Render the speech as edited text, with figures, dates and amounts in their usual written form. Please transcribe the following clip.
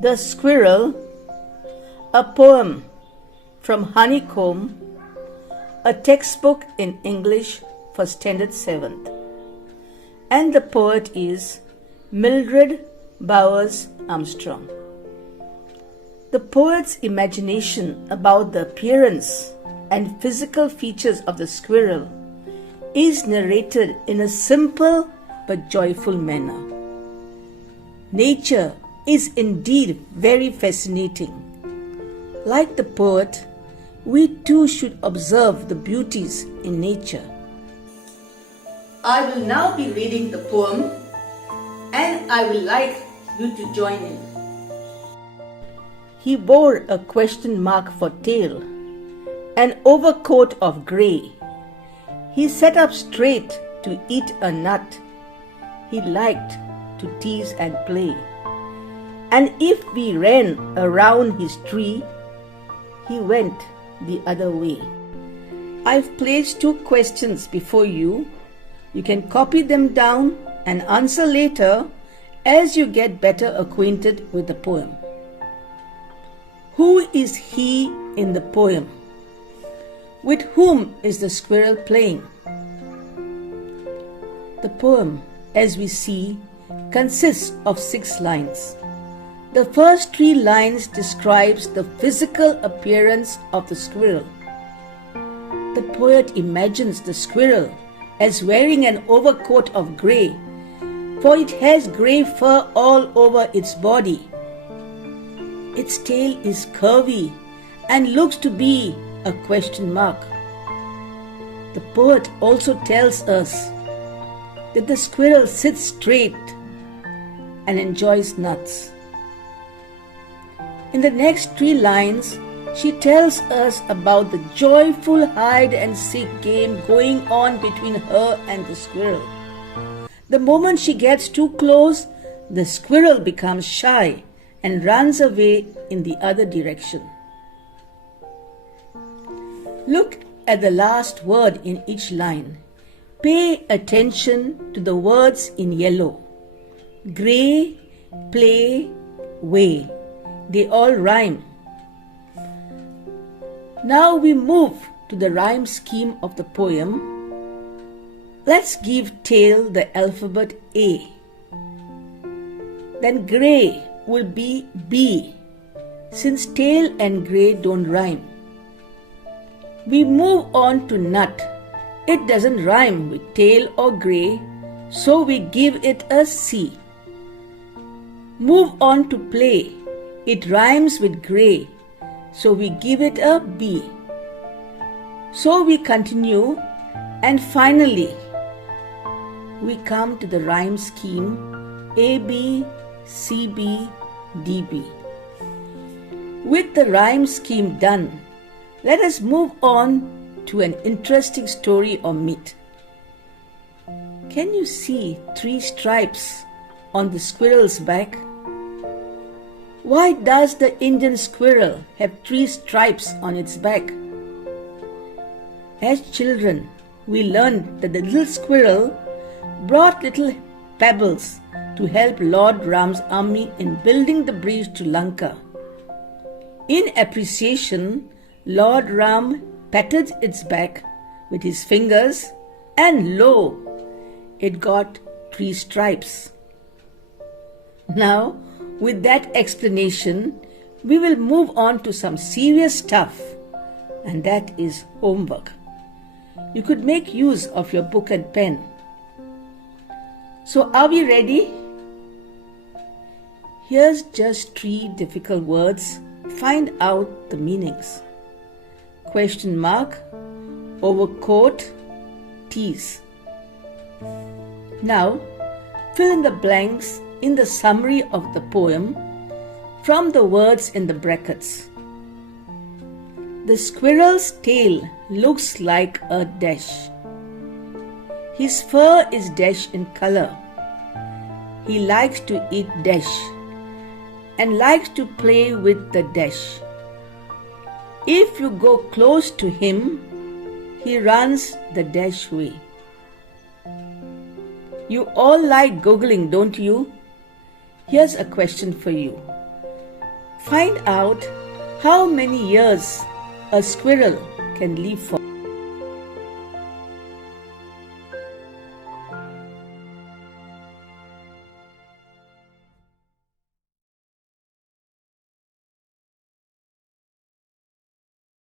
The Squirrel, a poem from Honeycomb, a textbook in English for Standard 7th. And the poet is Mildred Armstrong. The poet's imagination about the appearance and physical features of the squirrel is narrated in a simple but joyful manner. Nature is indeed very fascinating. Like the poet, we too should observe the beauties in nature. I will now be reading the poem and I would like you to join in. He wore a question mark for tail, an overcoat of grey. He sat up straight to eat a nut. He liked to tease and play. And if we ran around his tree, he went the other way. I've placed 2 questions before you. You can copy them down and answer later as you get better acquainted with the poem. Who is he in the poem? With whom is the squirrel playing? The poem, as we see, consists of 6 lines. The first 3 lines describes the physical appearance of the squirrel. The poet imagines the squirrel as wearing an overcoat of grey, for it has grey fur all over its body. Its tail is curvy and looks to be a question mark. The poet also tells us that the squirrel sits straight and enjoys nuts. In the next 3 lines, she tells us about the joyful hide-and-seek game going on between her and the squirrel. The moment she gets too close, the squirrel becomes shy and runs away in the other direction. Look at the last word in each line. Pay attention to the words in yellow. Grey, play, way. They all rhyme. Now we move to the rhyme scheme of the poem. Let's give tail the alphabet A. Then grey will be B, since tail and grey don't rhyme. We move on to nut. It doesn't rhyme with tail or grey, so we give it a C. Move on to play. It rhymes with grey, so we give it a B. So we continue, and finally we come to the rhyme scheme AB, CB, DB. With the rhyme scheme done, let us move on to an interesting story or myth. Can you see 3 stripes on the squirrel's back? Why does the Indian squirrel have 3 stripes on its back? As children, we learned that the little squirrel brought little pebbles to help Lord Ram's army in building the bridge to Lanka. In appreciation, Lord Ram patted its back with his fingers, and lo, it got 3 stripes. Now, with that explanation, we will move on to some serious stuff, and that is homework. You could make use of your book and pen. So, are we ready? Here's just 3 difficult words. Find out the meanings. Question mark, overcoat, tease. Now, fill in the blanks in the summary of the poem from the words in the brackets. The squirrel's tail looks like a dash. His fur is dash in color. He likes to eat dash and likes to play with the dash. If you go close to him, he runs the dash way. You all like googling, don't you? Here's a question for you. Find out how many years a squirrel can live for.